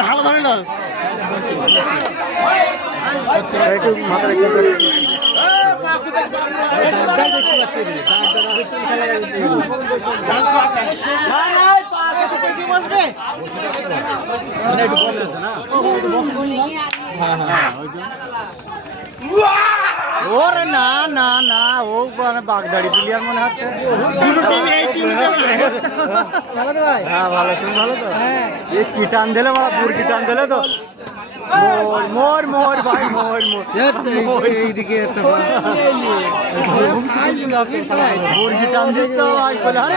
ভালো ধরে না একটু মাথা রেখে ওরে না না না ও মানে বাগদাড়ি প্লেয়ার মনে হচ্ছে হ্যাঁ ভালো তুমি ভালো তো এ কি টান দিলে বাবা বুড়কি টান দিলে তো মোর মোর ভাই মোর মোর এইদিকে একটা বুড়কি টান দিস তো ভাই বলে আরে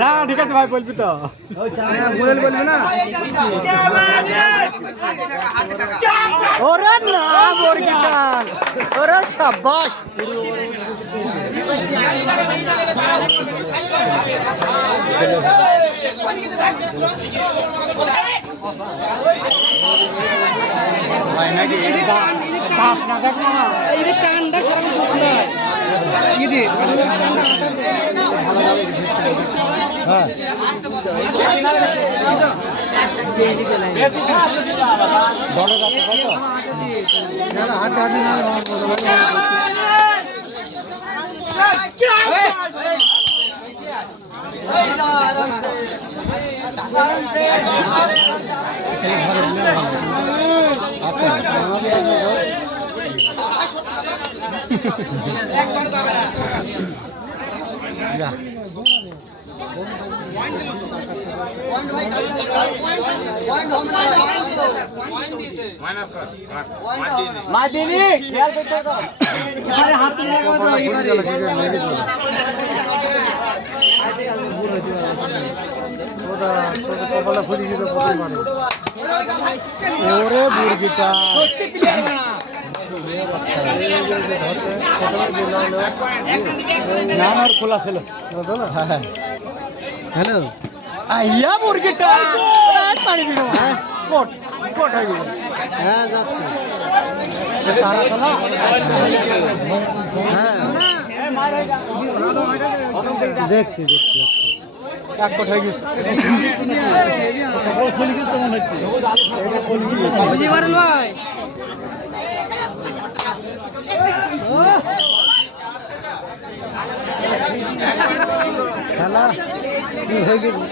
না ঠিক আছে ভাই বলবি তো বলবি না ওরে না মুরগি টান ওরে শাবাশ মাদিনী খেয়াল করতে তো আরে হাত নিয়ে ওটা ছোট কপালে ফুলি দিতে প্রথম মানে ওরে মুরগিটা সত্যি প্লেয়ার না না খোলা ছিল হ্যাঁ হ্যালো আইয়া মুরগিটা পানি দিল হ্যাঁ কোট কোট হয়ে গেল হ্যাঁ যাচ্ছে সারা খোলা হ্যাঁ দেখছি দেখছি এক কোট হয়ে গেছে খুলে গেছে মনে হচ্ছে এটা খুলে গেছে বুঝি পারেন ভাই খেলা কি হয়ে গেছে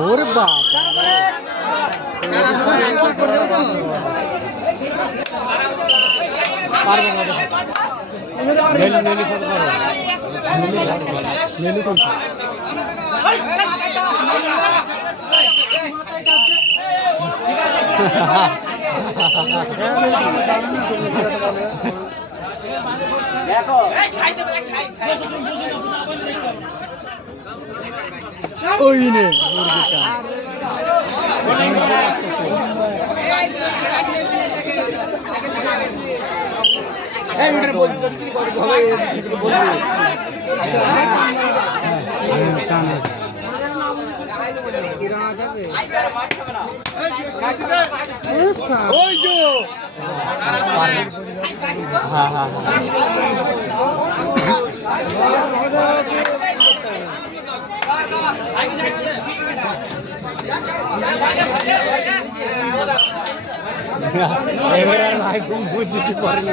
ওর বাবা ওই নে ওই যে হ্যাঁ হ্যাঁ এবারে ভাই কোন বুঝ দিতে পারেন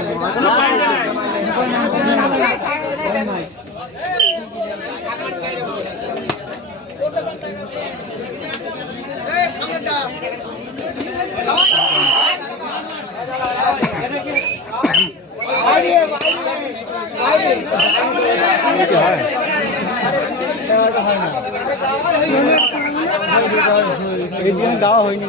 দেওয়া হয়নি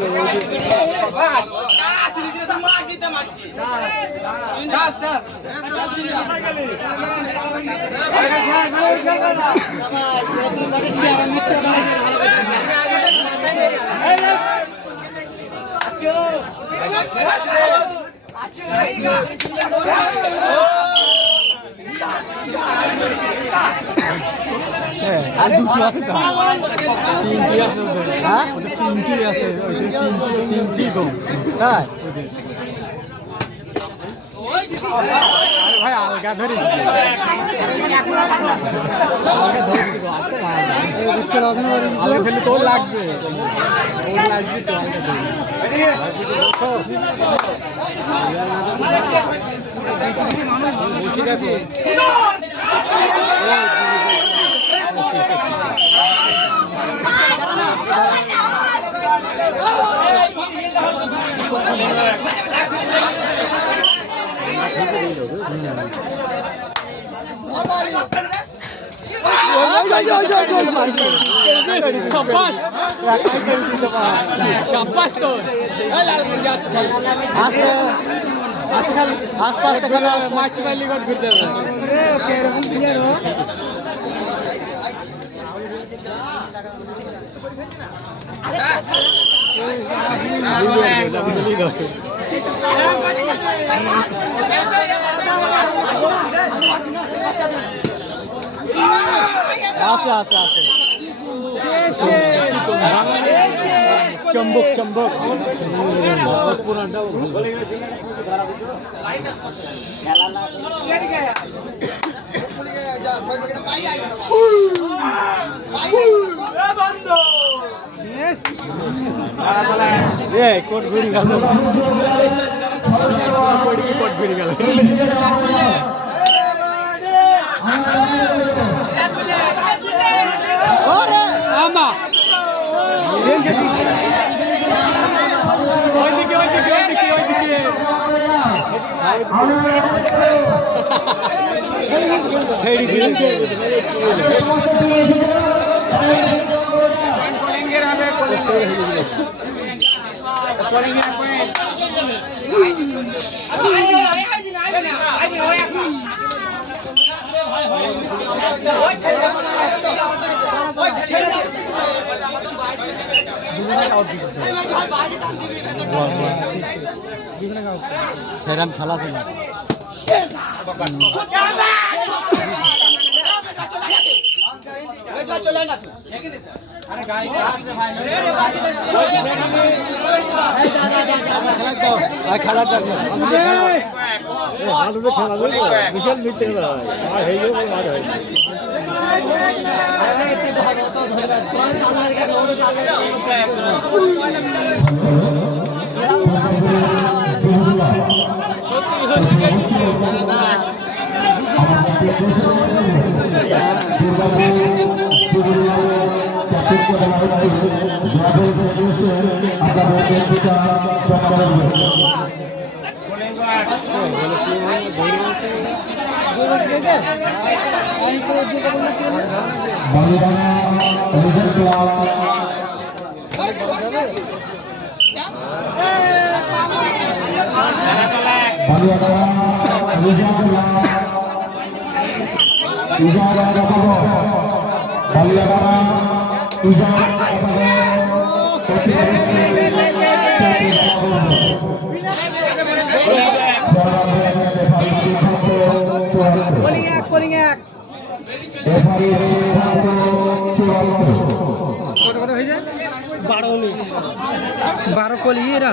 আর দুটো আছে তো তিনটি আছে হ্যাঁ তিনটি আছে তিনটি তো তাই ভাই আলগা ধরে আলগা ফেলে তোর লাগবে তোর লাগবে তো শাবাশ শাবাশ তো আস্তে আস্তে আস্তে আস্তে খেলা মাটি বালি গট করতে হবে এরকম প্লেয়ার ও আছে আছে আছে চম্বক চম্বক কোট ঘুরি গেল কোট ঘুরি গেল আমা ওইদিকে ওইদিকে ওইদিকে ওইদিকে ছেড়ে দিয়েছে কলিঙ্গের হবে কলিঙ্গের সেরাম খেলা ছিল খেলা বিশাল মিথ্যে খেলা হয় বারো কলি এরা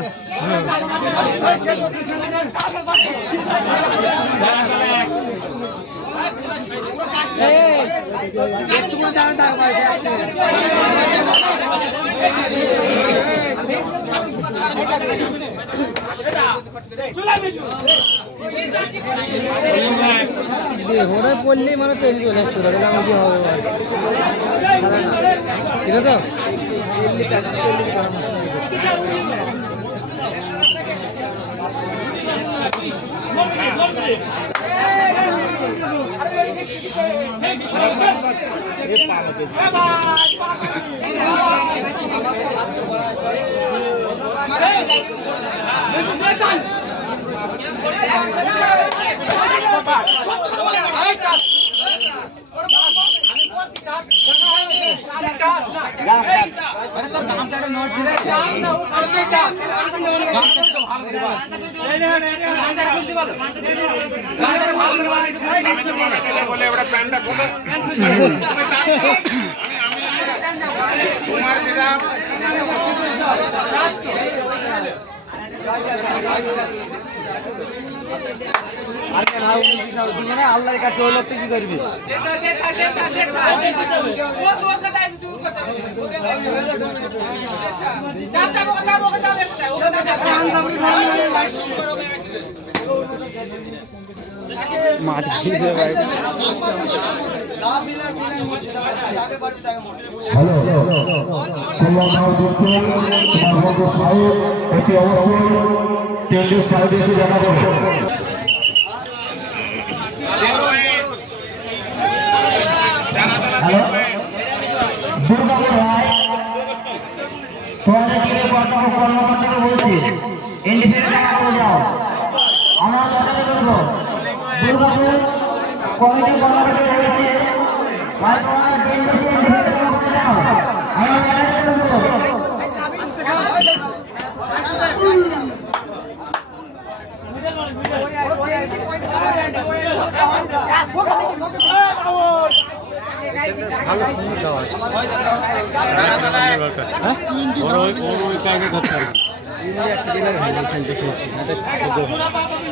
ঘোড়া পড়লেই মানে তৈরি চলে আসছে আমার কি হবে ঠিক আছে বলে আল্লাহর কাছে হলো তুই কি করবি মাটি হ্যালো তোমার এটি অবশ্যই কেন্দ্রীয় সাইডে জানাবো দুর্গাপুর রায় তোমাদের কর্মকর্তাকে বলছি ইন্ডিপেন্ডেন্ট যাও আমার কথাটা বলবো দুর্গাপুর কমিটি কর্মকর্তা বলছি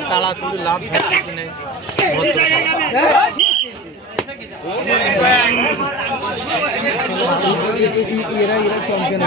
তালা তুলে লাভ থাকছে না এরা চ্যাম্পিয়ন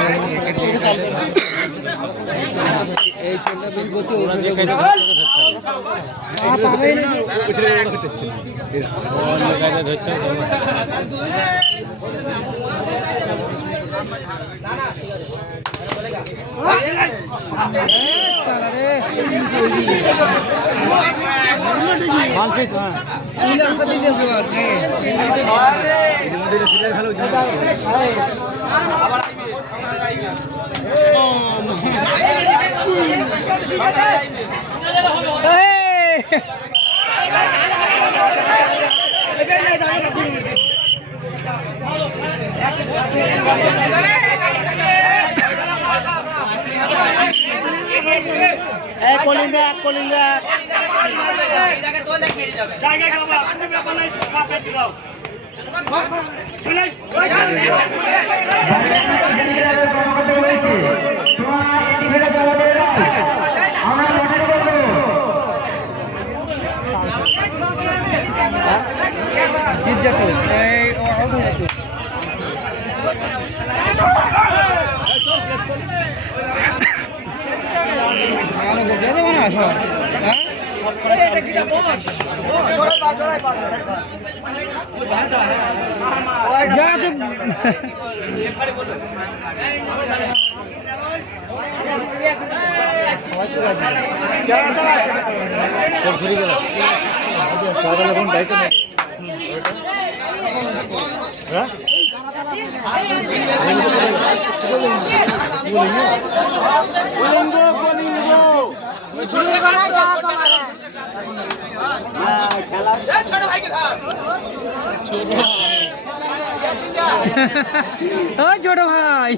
এই ছোট ভাই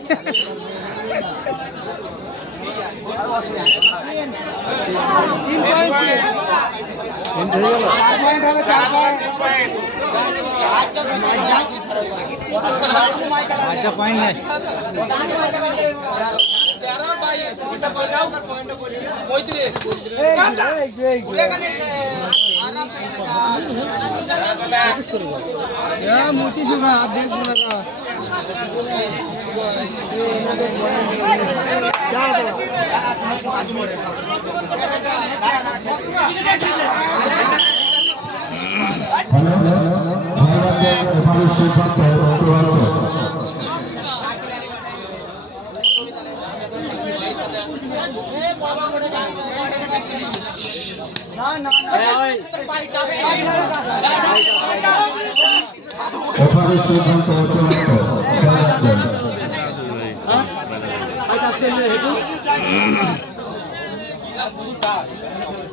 পাই নাই मोती सुना देख बोला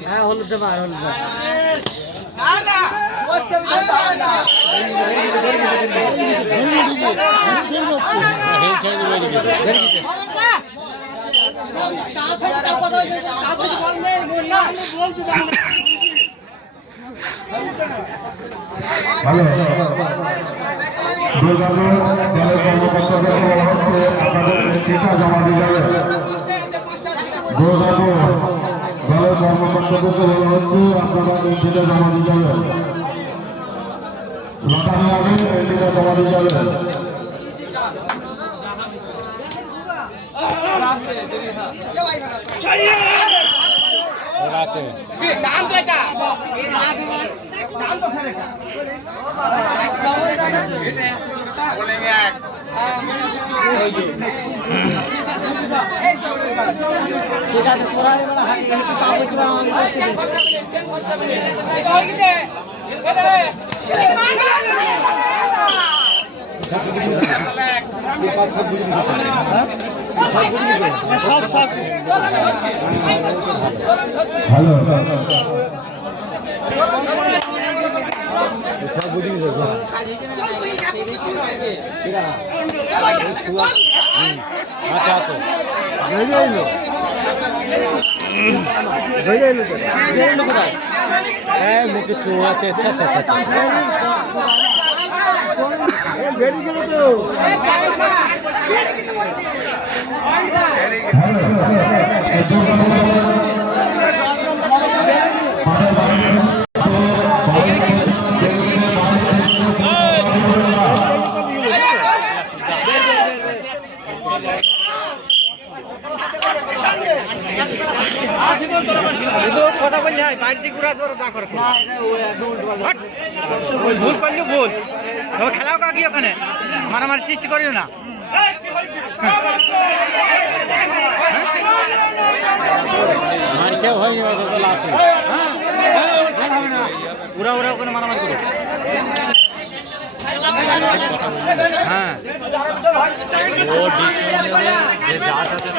হ্যাঁ হলুদ দেবা আর হলুদ ভালো দুর্গাপুর দলের কর্মকর্তাদের বলা হচ্ছে আপনাদের টিকা জমা দিয়ে যাবে। দুর্গাপুর দলের কর্মকর্তাদেরকে বলা হচ্ছে আপনারা এই টিকা জমা দিয়ে যাবেন। লটারি আগে এই টিকা জমা দিয়ে যাবেন। ঠিক আছে তোরা এবার হাতে হ্যালো মুখে চো আছে কথা বলছি বাড়িতে ঘুরা তোর ভুল করলি ভুল খেলাও কাকি ওখানে মারামারি সৃষ্টি করিও না ওরা ওরা ওখানে মারামারি করো হ্যাঁ ও যে জাত আছে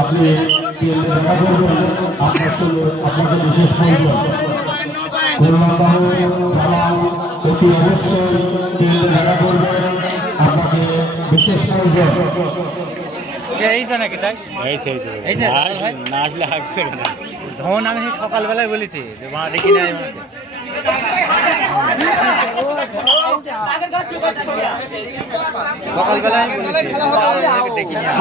আপনি দেখা করবেন আপনাদের বিশেষ প্রয়োজন অতি অবশ্যই দেখা করবেন আপনাকে বিশেষ প্রয়োজন নাকি তাই না আসলে হাঁটছে ধন আমি সকালবেলায় বলেছি যে মা দেখি না সকালবেলায় দেখি না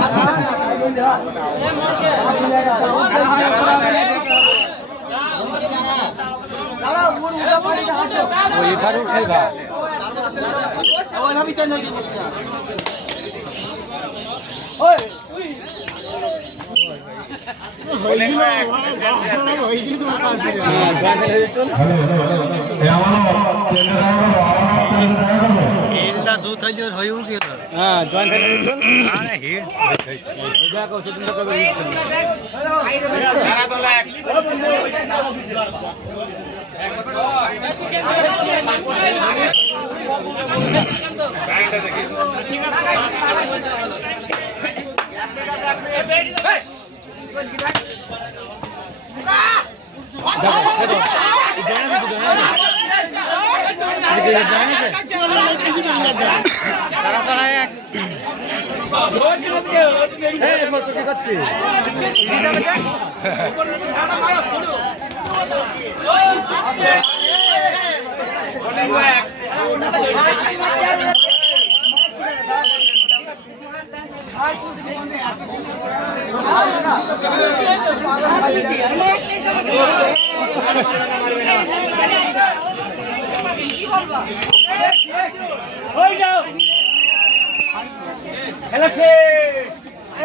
হয়ে যাও খেলা শেষ